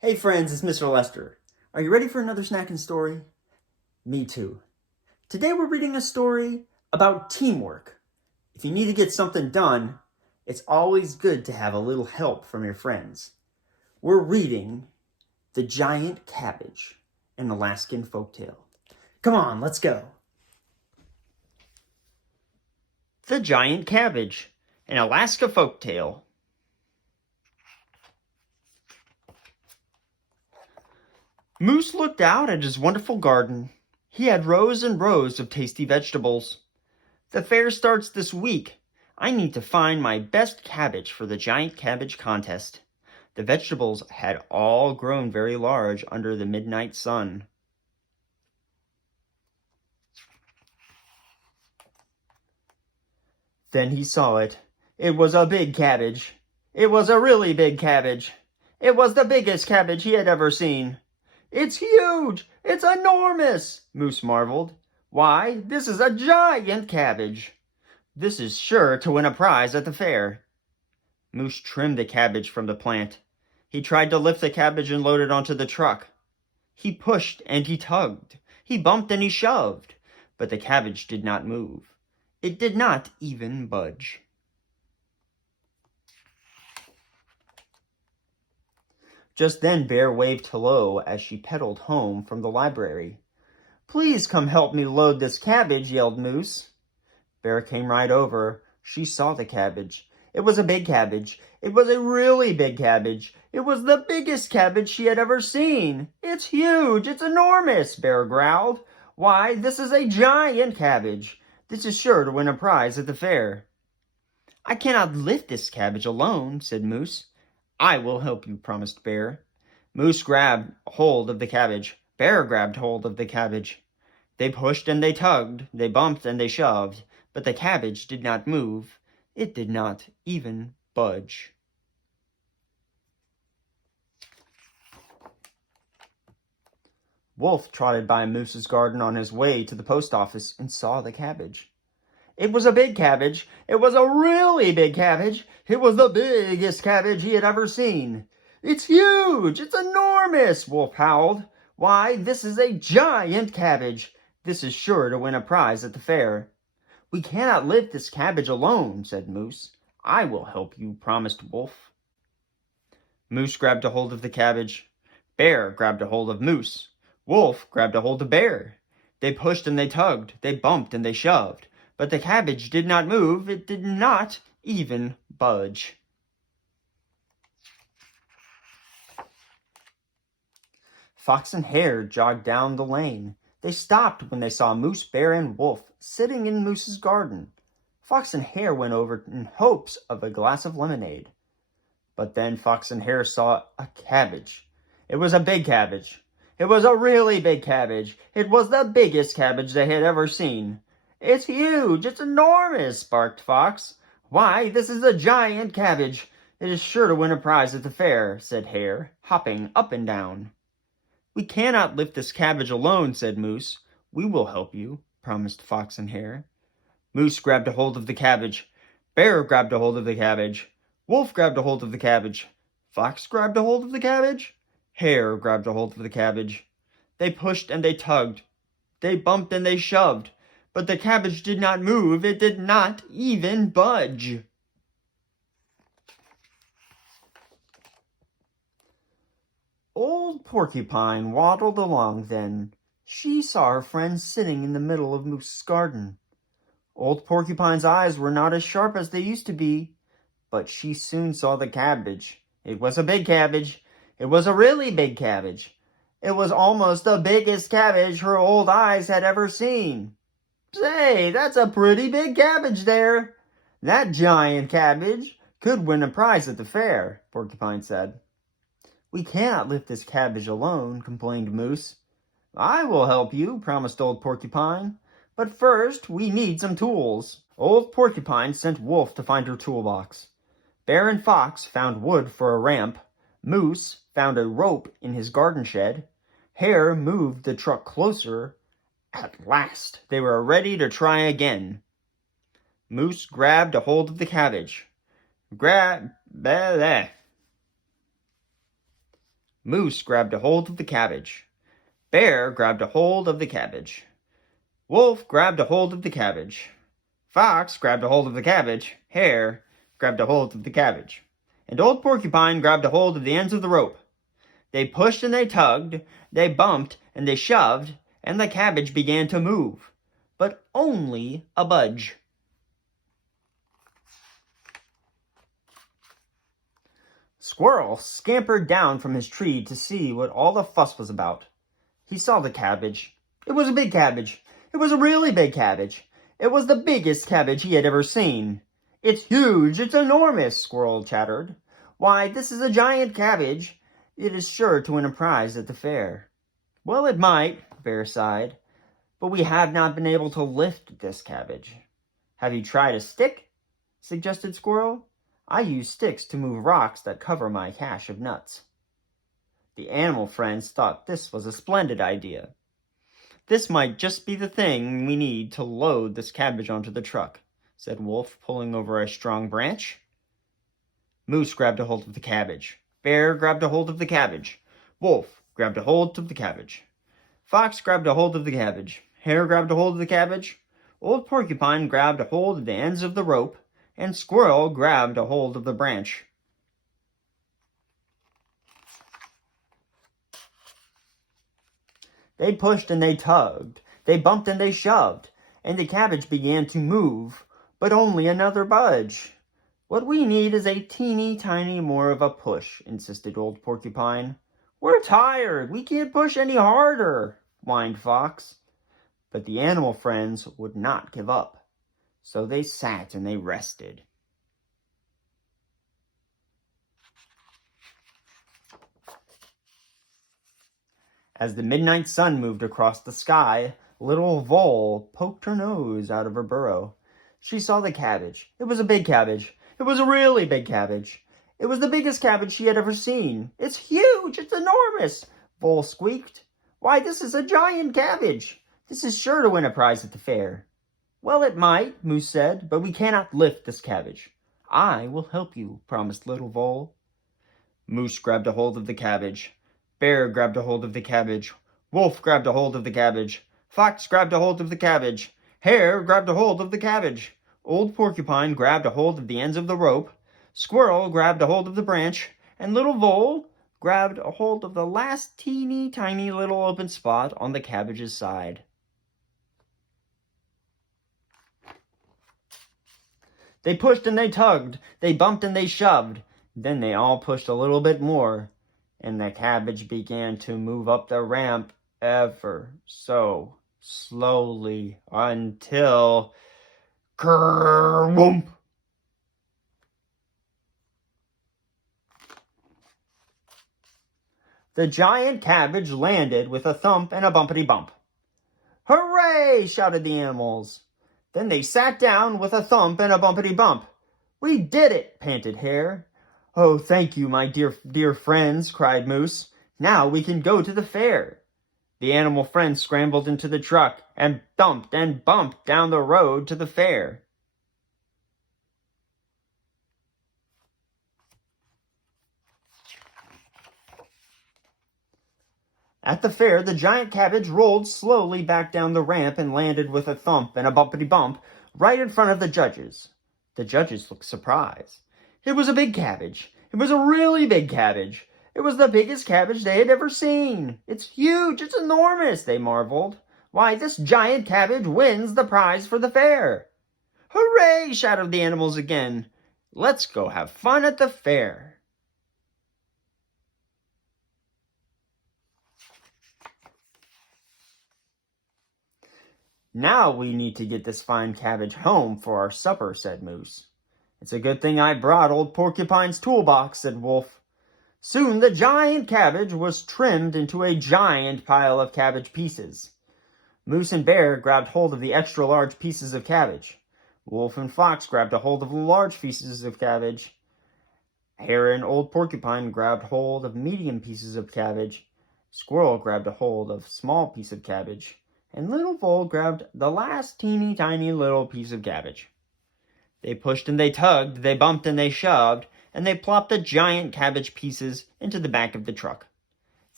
Hey friends, it's Mr. Lester. Are you ready for another snacking story? Me too. Today we're reading a story about teamwork. If you need to get something done, it's always good to have a little help from your friends. We're reading The Giant Cabbage, an Alaskan Folktale. Come on, let's go. The Giant Cabbage, an Alaska Folktale. Moose looked out at his wonderful garden. He had rows and rows of tasty vegetables. The fair starts this week. I need to find my best cabbage for the Giant Cabbage contest. The vegetables had all grown very large under the midnight sun. Then he saw it. It was a big cabbage. It was a really big cabbage. It was the biggest cabbage he had ever seen. "It's huge! It's enormous!" Moose marveled. "Why, this is a giant cabbage! This is sure to win a prize at the fair." Moose trimmed the cabbage from the plant. He tried to lift the cabbage and load it onto the truck. He pushed and he tugged. He bumped and he shoved. But the cabbage did not move. It did not even budge. Just then Bear waved hello as she pedaled home from the library. "Please come help me load this cabbage," yelled Moose. Bear came right over. She saw the cabbage. It was a big cabbage. It was a really big cabbage. It was the biggest cabbage she had ever seen. "It's huge! It's enormous!" Bear growled. "Why, this is a giant cabbage. This is sure to win a prize at the fair." "I cannot lift this cabbage alone," said Moose. "I will help you," promised Bear. Moose grabbed hold of the cabbage. Bear grabbed hold of the cabbage. They pushed and they tugged. They bumped and they shoved. But the cabbage did not move. It did not even budge. Wolf trotted by Moose's garden on his way to the post office and saw the cabbage. It was a big cabbage. It was a really big cabbage. It was the biggest cabbage he had ever seen. "It's huge! It's enormous!" Wolf howled. "Why, this is a giant cabbage. This is sure to win a prize at the fair." "We cannot lift this cabbage alone," said Moose. "I will help you," promised Wolf. Moose grabbed a hold of the cabbage. Bear grabbed a hold of Moose. Wolf grabbed a hold of Bear. They pushed and they tugged. They bumped and they shoved. But the cabbage did not move. It did not even budge. Fox and Hare jogged down the lane. They stopped when they saw Moose, Bear, and Wolf sitting in Moose's garden. Fox and Hare went over in hopes of a glass of lemonade. But then Fox and Hare saw a cabbage. It was a big cabbage. It was a really big cabbage. It was the biggest cabbage they had ever seen. "It's huge! It's enormous!" barked Fox. "Why, this is a giant cabbage. It is sure to win a prize at the fair," said Hare, hopping up and down. "We cannot lift this cabbage alone," said Moose. "We will help you," promised Fox and Hare. Moose grabbed a hold of the cabbage. Bear grabbed a hold of the cabbage. Wolf grabbed a hold of the cabbage. Fox grabbed a hold of the cabbage. Hare grabbed a hold of the cabbage. They pushed and they tugged. They bumped and they shoved. But the cabbage did not move. It did not even budge. Old Porcupine waddled along then. She saw her friend sitting in the middle of Moose's garden. Old Porcupine's eyes were not as sharp as they used to be, but she soon saw the cabbage. It was a big cabbage. It was a really big cabbage. It was almost the biggest cabbage her old eyes had ever seen. "Say, that's a pretty big cabbage there. That giant cabbage could win a prize at the fair," Porcupine said. "We cannot lift this cabbage alone," complained Moose. "I will help you," promised old Porcupine. "But first, we need some tools." Old Porcupine sent Wolf to find her toolbox. Bear and Fox found wood for a ramp. Moose found a rope in his garden shed. Hare moved the truck closer. At last, they were ready to try again. Moose grabbed a hold of the cabbage. Moose grabbed a hold of the cabbage. Bear grabbed a hold of the cabbage. Wolf grabbed a hold of the cabbage. Fox grabbed a hold of the cabbage. Hare grabbed a hold of the cabbage. And old Porcupine grabbed a hold of the ends of the rope. They pushed and they tugged, they bumped and they shoved, and the cabbage began to move, but only a budge. Squirrel scampered down from his tree to see what all the fuss was about. He saw the cabbage. It was a big cabbage. It was a really big cabbage. It was the biggest cabbage he had ever seen. "It's huge, it's enormous," Squirrel chattered. "Why, this is a giant cabbage. It is sure to win a prize at the fair." "Well, it might," Bear sighed, "but we have not been able to lift this cabbage." "Have you tried a stick?" suggested Squirrel. "I use sticks to move rocks that cover my cache of nuts." The animal friends thought this was a splendid idea. "This might just be the thing we need to load this cabbage onto the truck," said Wolf, pulling over a strong branch. Moose grabbed a hold of the cabbage. Bear grabbed a hold of the cabbage. Wolf grabbed a hold of the cabbage. Fox grabbed a hold of the cabbage. Hare grabbed a hold of the cabbage. Old Porcupine grabbed a hold of the ends of the rope, and Squirrel grabbed a hold of the branch. They pushed and they tugged, they bumped and they shoved, and the cabbage began to move, but only another budge. "What we need is a teeny tiny more of a push," insisted old Porcupine. "We're tired, we can't push any harder," whined Fox. But the animal friends would not give up, so they sat and they rested. As the midnight sun moved across the sky, little Vole poked her nose out of her burrow. She saw the cabbage. It was a big cabbage. It was a really big cabbage. It was the biggest cabbage she had ever seen. "It's huge! It's enormous!" Vole squeaked. "Why, this is a giant cabbage. This is sure to win a prize at the fair." "Well, it might," Moose said, "but we cannot lift this cabbage." "I will help you," promised little Vole. Moose grabbed a hold of the cabbage. Bear grabbed a hold of the cabbage. Wolf grabbed a hold of the cabbage. Fox grabbed a hold of the cabbage. Hare grabbed a hold of the cabbage. Old Porcupine grabbed a hold of the ends of the rope. Squirrel grabbed a hold of the branch. And little Vole grabbed a hold of the last teeny tiny little open spot on the cabbage's side. They pushed and they tugged. They bumped and they shoved. Then they all pushed a little bit more, and the cabbage began to move up the ramp ever so slowly until kerwhoomp! The giant cabbage landed with a thump and a bumpity bump. "Hooray!" shouted the animals. Then they sat down with a thump and a bumpity bump. "We did it!" panted Hare. "Oh, thank you, my dear friends," cried Moose. "Now we can go to the fair." The animal friends scrambled into the truck and thumped and bumped down the road to the fair. At the fair, the giant cabbage rolled slowly back down the ramp and landed with a thump and a bumpity bump right in front of the judges. The judges looked surprised. It was a big cabbage. It was a really big cabbage. It was the biggest cabbage they had ever seen. "It's huge, it's enormous," they marveled. "Why, this giant cabbage wins the prize for the fair." "Hooray!" shouted the animals again. "Let's go have fun at the fair." "Now we need to get this fine cabbage home for our supper," said Moose. "It's a good thing I brought old Porcupine's toolbox," said Wolf. Soon the giant cabbage was trimmed into a giant pile of cabbage pieces. Moose and Bear grabbed hold of the extra large pieces of cabbage. Wolf and Fox grabbed a hold of the large pieces of cabbage. Hare and old Porcupine grabbed hold of medium pieces of cabbage. Squirrel grabbed a hold of small piece of cabbage. And little Vole grabbed the last teeny tiny little piece of cabbage. They pushed and they tugged, they bumped and they shoved, and they plopped the giant cabbage pieces into the back of the truck.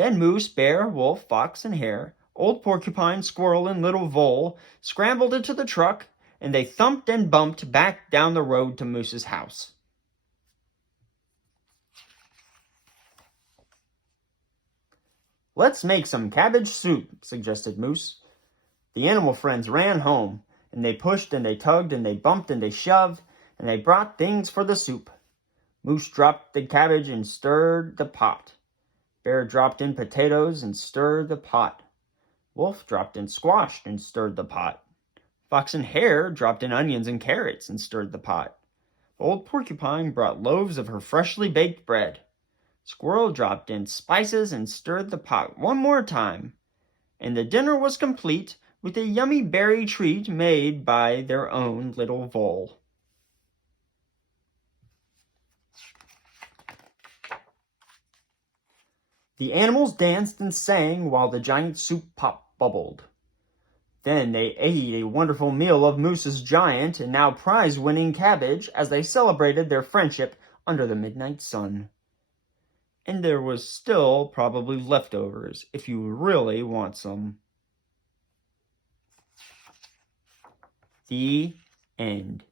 Then Moose, Bear, Wolf, Fox, and Hare, Old Porcupine, Squirrel, and Little Vole scrambled into the truck, and they thumped and bumped back down the road to Moose's house. "Let's make some cabbage soup," suggested Moose. The animal friends ran home, and they pushed and they tugged and they bumped and they shoved, and they brought things for the soup. Moose dropped the cabbage and stirred the pot. Bear dropped in potatoes and stirred the pot. Wolf dropped in squash and stirred the pot. Fox and Hare dropped in onions and carrots and stirred the pot. Old Porcupine brought loaves of her freshly baked bread. Squirrel dropped in spices and stirred the pot one more time. And the dinner was complete with a yummy berry treat made by their own little Vole. The animals danced and sang while the giant soup pot bubbled. Then they ate a wonderful meal of Moose's giant and now prize-winning cabbage as they celebrated their friendship under the midnight sun. And there was still probably leftovers if you really want some. The end.